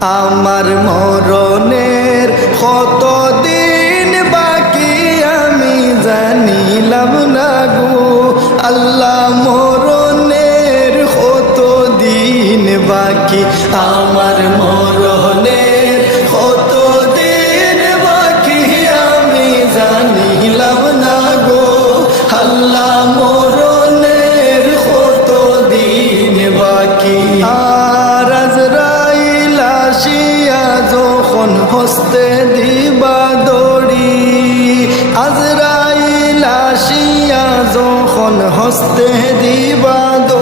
আমার মরণের কত দিন বাকি আমি জানিলাম না গো আল্লাহ, মরণের কত দিন বাকি, আমার মরণের কত দিন বাকি আমি জানিলাম না গো আল্লাহ, মরণের কত দিন বাকি। আর আজরাইল আসিয়া যখন হস্তে দিবা দড়ি, আজরাইল আসিয়া যখন হস্তে দিবা দড়ি,